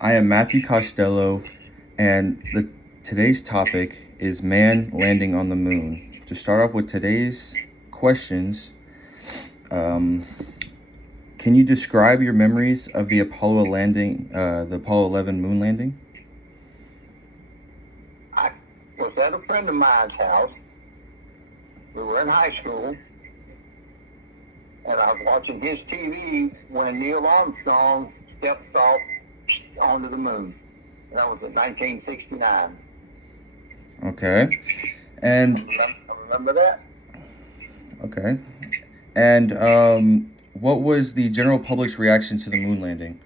I am Matthew Costello, and today's topic is man landing on the moon. To start off with today's questions, um, can you describe your memories of the the Apollo 11 moon landing? I was at a friend of mine's house. We were in high school, and I was watching his TV when Neil Armstrong stepped off onto the moon. That was in 1969. Okay, and I remember that. okay, and what was the general public's reaction to the moon landing?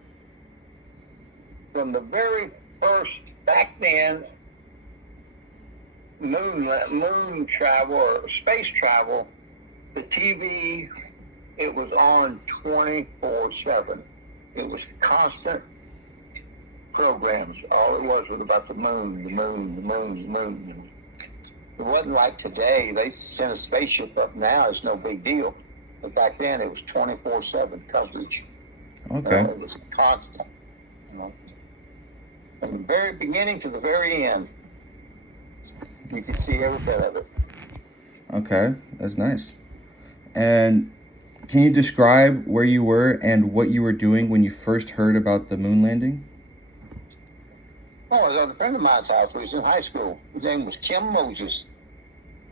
From the very first, back then, moon travel or space travel, the TV, it was on 24/7. It was constant programs. All it was about the moon, the moon, the moon, the moon. It wasn't like today. They send a spaceship up now. It's no big deal. But back then, it was 24/7 coverage. Okay. It was constant. From the very beginning to the very end, you could see every bit of it. Okay, that's nice. And can you describe where you were and what you were doing when you first heard about the moon landing? Oh, I was at a friend of mine's house. We was in high school. His name was Kim Moses.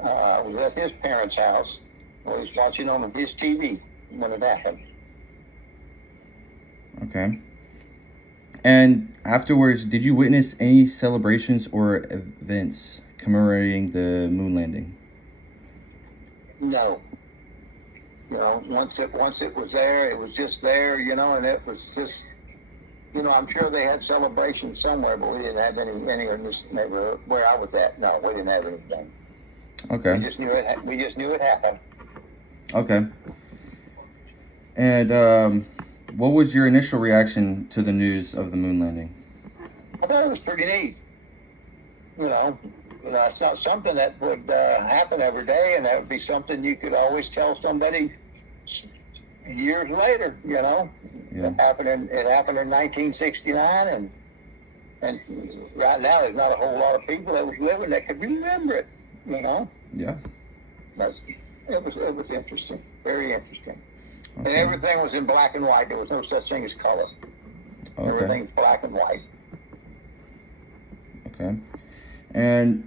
I was at his parents' house. I was watching on his TV when it happened. Okay. And afterwards, did you witness any celebrations or events commemorating the moon landing? No. Once it was there, it was just there, and it was just, I'm sure they had celebrations somewhere, but we didn't have any in this neighborhood where I was at. No, we didn't have anything. Okay. We just knew it happened. Okay. And what was your initial reaction to the news of the moon landing? I thought it was pretty neat. It's not something that would happen every day, and that would be something you could always tell somebody years later. Yeah. It happened in 1969, and right now there's not a whole lot of people that was living that could remember it. Yeah. But it was interesting, very interesting. Okay. And everything was in black and white. There was no such thing as color. Okay. Everything's black and white. Okay. And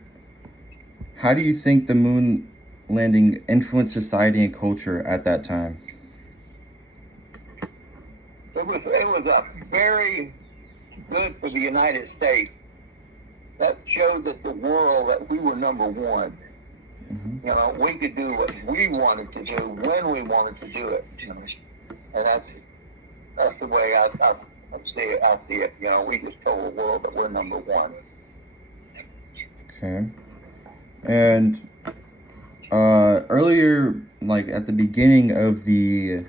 how do you think the moon landing influenced society and culture at that time? It was a very good for the United States. That showed that the world that we were number one. Mm-hmm. We could do what we wanted to do when we wanted to do it. And that's the way I see it. We just told the world that we're number one. Okay. And earlier, like at the beginning of the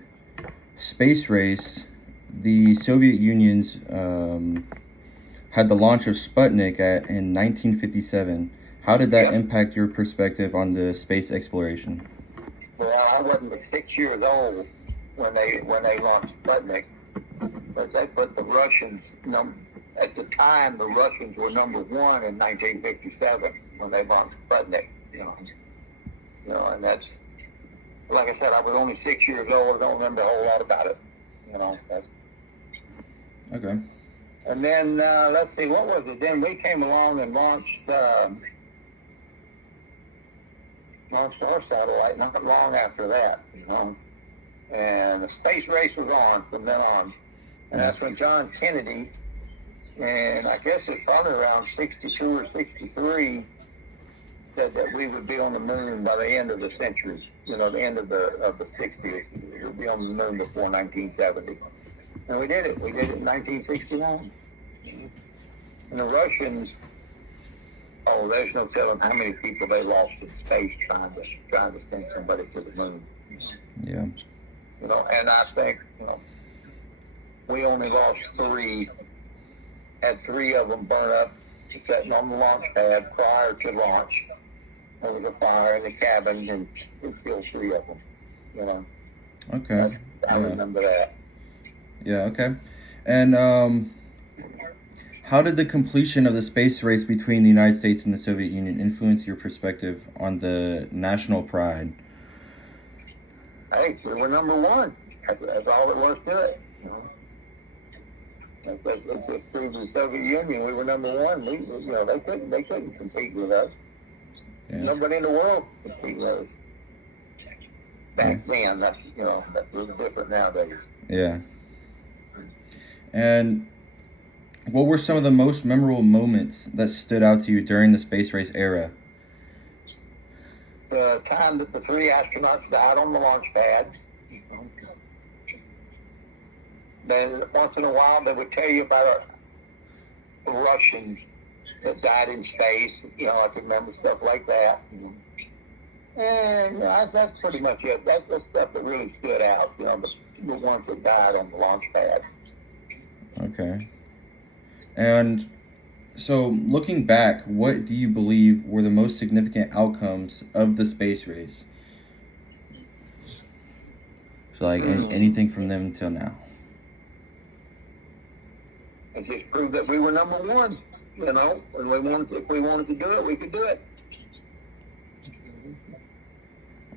space race, the Soviet Union's had the launch of Sputnik in 1957. How did that impact your perspective on the space exploration? Well, I wasn't but 6 years old when they launched Sputnik, but they put the Russians at the time. The Russians were number one in 1957 when they launched Sputnik. And that's, like I said, I was only 6 years old. I don't remember a whole lot about it. Okay. And then let's see, what was it? Then we came along and launched our satellite not long after that. And the space race was on from then on. And that's when John Kennedy, and I guess it's probably around 62 or 63, said that we would be on the moon by the end of the century. The end of the 60s. We would be on the moon before 1970. And we did it. We did it in 1969. And the Russians, there's no telling how many people they lost in space trying to send somebody to the moon. Yeah. And I think, we only lost 3. Had 3 of them burn up sitting on the launch pad prior to launch. There was a fire in the cabin, and it killed 3 of them. Okay. I remember that. Yeah. Okay. And How did the completion of the space race between the United States and the Soviet Union influence your perspective on the national pride? Hey, we were number one. That's all there was to it. You know? It just proved the Soviet Union we were number one. They couldn't compete with us. Yeah. Nobody in the world could compete with us. Back then, that's really different nowadays. Yeah. And what were some of the most memorable moments that stood out to you during the space race era? The time that the 3 astronauts died on the launch pad. Then once in a while they would tell you about a Russian that died in space. I can remember stuff like that. And that's pretty much it. That's the stuff that really stood out. The ones that died on the launch pad. Okay. And so, looking back, what do you believe were the most significant outcomes of the space race? So, like, anything from them till now? It just proved that we were number one. And if we wanted to do it, we could do it.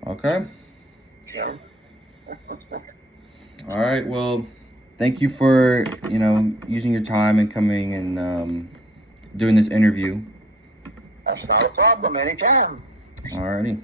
Okay. Yeah. All right. Well, thank you for using your time and coming and doing this interview. That's not a problem. Anytime. Alrighty.